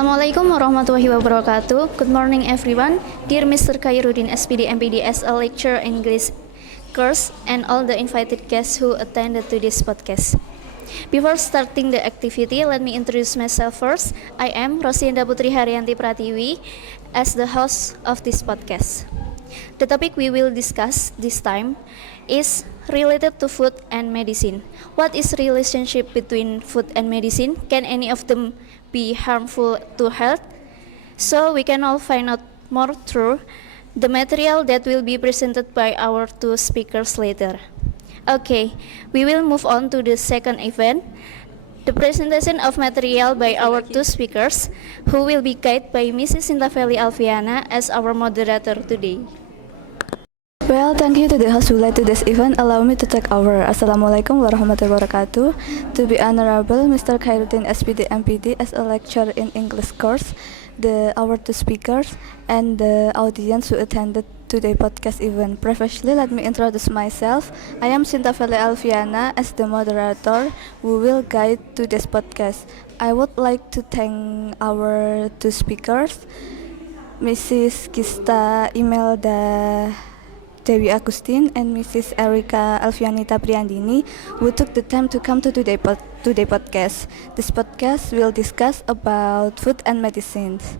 Assalamualaikum warahmatullahi wabarakatuh. Good morning everyone. Dear Mr. Khairuddin SPD MPD as a lecturer English course and all the invited guests who attended to this podcast. Before starting the activity, let me introduce myself first. I am Rosinda Putri Haryanti Pratiwi as the host of this podcast. The topic we will discuss this time is related to food and medicine. What is relationship between food and medicine? Can any of them be harmful to health? So we can all find out more through the material that will be presented by our two speakers later. Okay, we will move on to the second event, the presentation of material by our two speakers, who will be guided by Mrs. Sintaveli Alfiana as our moderator today. Well, thank you to the host who led to this event. Allow me to take over. Assalamualaikum warahmatullahi wabarakatuh. To be honorable, Mr. Khairuddin SPD MPD as a lecturer in English course, our two speakers, and the audience who attended today's podcast event. Previously, let me introduce myself. I am Sintaveli Alfiana as the moderator who will guide to this podcast. I would like to thank our two speakers, Mrs. Gista Imelda Dewi Agustin and Mrs. Erika Alfianita Priandini, who took the time to come to today's podcast. This podcast will discuss about food and medicines.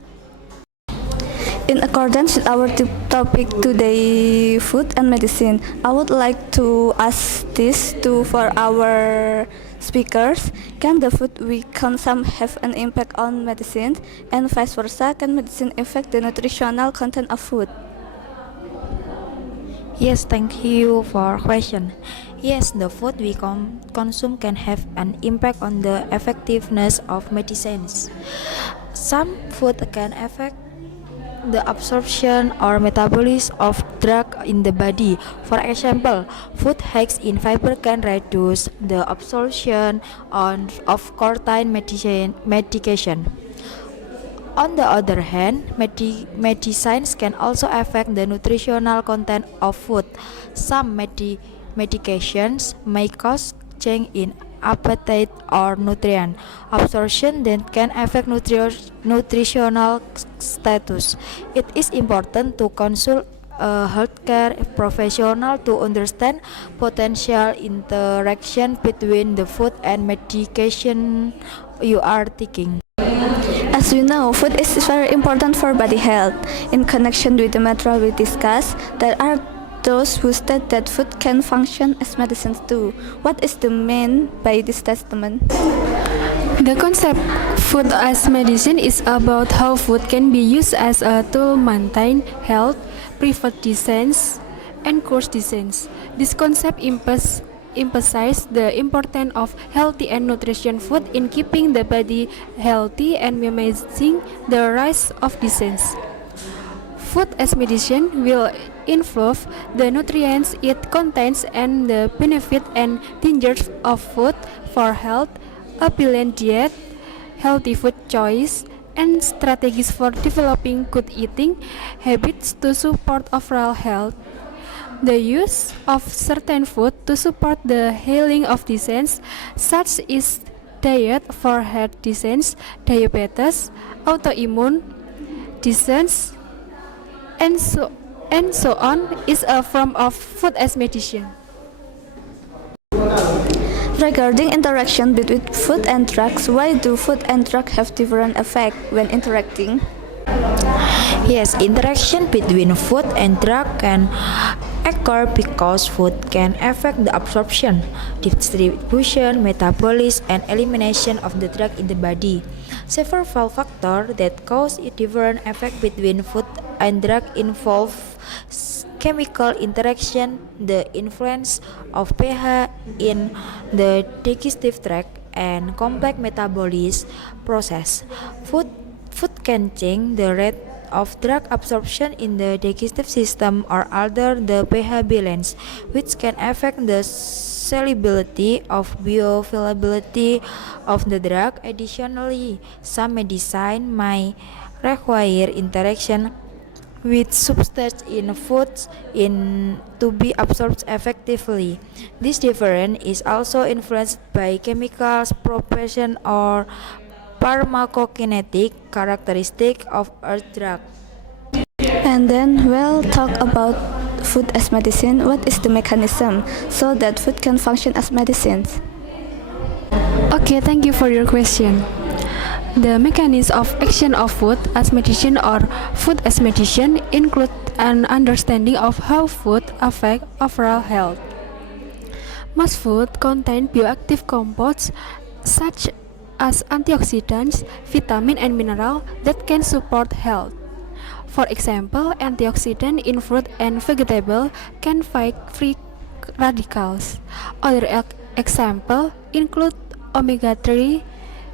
In accordance with our topic today, food and medicine, I would like to ask this for our speakers. Can the food we consume have an impact on medicine, and vice versa? Can medicine affect the nutritional content of food? Yes, thank you for question. Yes, the food we consume can have an impact on the effectiveness of medicines. Some food can affect the absorption or metabolism of drug in the body. For example, food high in fiber can reduce the absorption of certain medication. On the other hand, medicines can also affect the nutritional content of food. Some medications may cause change in appetite or nutrient absorption that can affect nutritional status. It is important to consult a healthcare professional to understand potential interaction between the food and medication you are taking. As we know, food is very important for body health. In connection with the material we discussed, there are those who state that food can function as medicines too. What is the mean by this statement? The concept food as medicine is about how food can be used as a tool to maintain health, prevent disease, and cure disease. This concept emphasize the importance of healthy and nutritious food in keeping the body healthy and minimizing the rise of disease. Food as medicine will involve the nutrients it contains and the benefit and dangers of food for health, a balanced diet, healthy food choice, and strategies for developing good eating habits to support overall health. The use of certain food to support the healing of disease, such as diet for heart disease, diabetes, autoimmune disease, and so on, is a form of food as medicine. Regarding interaction between food and drugs, why do food and drug have different effects when interacting? Yes, interaction between food and drug can occur because food can affect the absorption, distribution, metabolism, and elimination of the drug in the body. Several factors that cause a different effect between food and drug involve chemical interaction, the influence of pH in the digestive tract, and complex metabolism process. Food can change the rate of drug absorption in the digestive system or alter the pH balance, which can affect the solubility of bioavailability of the drug. Additionally, some medicine may require interaction with substance in foods to be absorbed effectively. This difference is also influenced by chemical proportion or pharmacokinetic characteristic of a drug. And then we'll talk about food as medicine. What is the mechanism so that food can function as medicines? Okay, thank you for your question. The mechanism of action of food as medicine or food as medicine include an understanding of how food affect overall health. Most food contain bioactive compounds such as antioxidants, vitamin and mineral that can support health. For example, antioxidants in fruit and vegetable can fight free radicals. Other examples include omega-3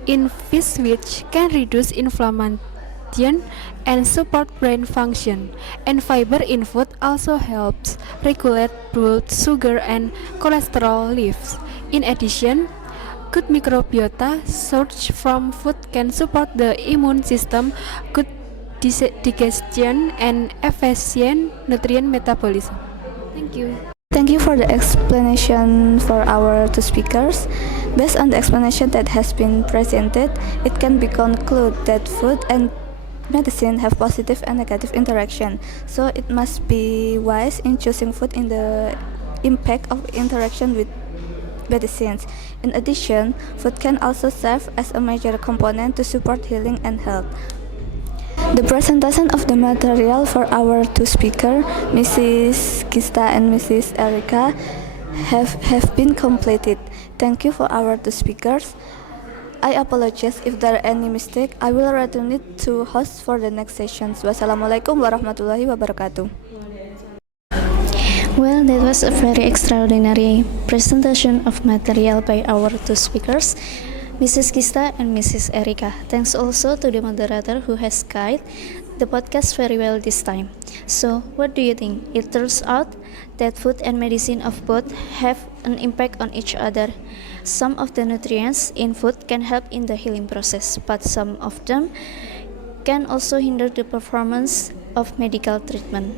in fish, which can reduce inflammation and support brain function, and fiber in food also helps regulate blood sugar and cholesterol levels. In addition, good microbiota sourced from food can support the immune system, good digestion, and efficient nutrient metabolism. Thank you. Thank you for the explanation for our two speakers. Based on the explanation that has been presented, it can be concluded that food and medicine have positive and negative interaction. So it must be wise in choosing food in the impact of interaction with medicines. In addition, food can also serve as a major component to support healing and health. The presentation of the material for our two speakers, Mrs. Gista and Mrs. Erika, have been completed. Thank you for our two speakers. I apologize if there are any mistake. I will return it to host for the next sessions. Wassalamualaikum warahmatullahi wabarakatuh. Well, that was a very extraordinary presentation of material by our two speakers, Mrs. Gista and Mrs. Erika. Thanks also to the moderator who has guided the podcast very well this time. So, what do you think? It turns out that food and medicine of both have an impact on each other. Some of the nutrients in food can help in the healing process, but some of them can also hinder the performance of medical treatment.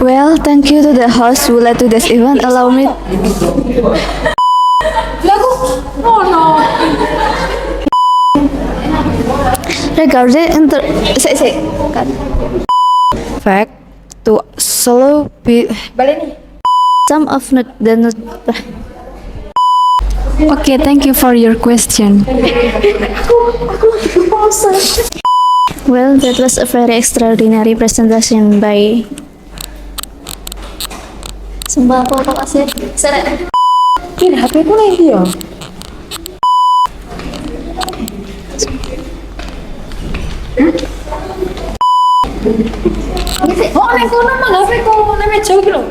Well, thank you to the host who led to this event. Allow me. Regarding Fact to slow Some of Okay, thank you for your question. Well, that was a very extraordinary presentation by. Sumpah aku kasih. Ini HP ku nanti ya. Oh, nek kono mah HP ku nek meja iki lho.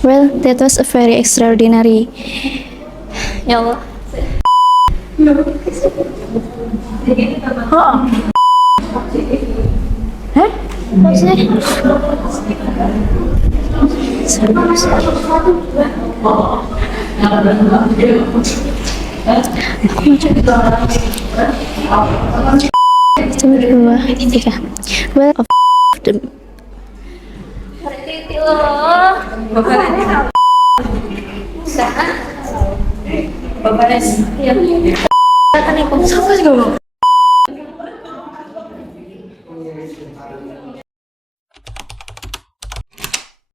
Well, that was a very extraordinary. Ya Allah. Hah? Satu, dua, tiga. Well, of the. Bapak Nes. Iya. Kan ikut sama juga.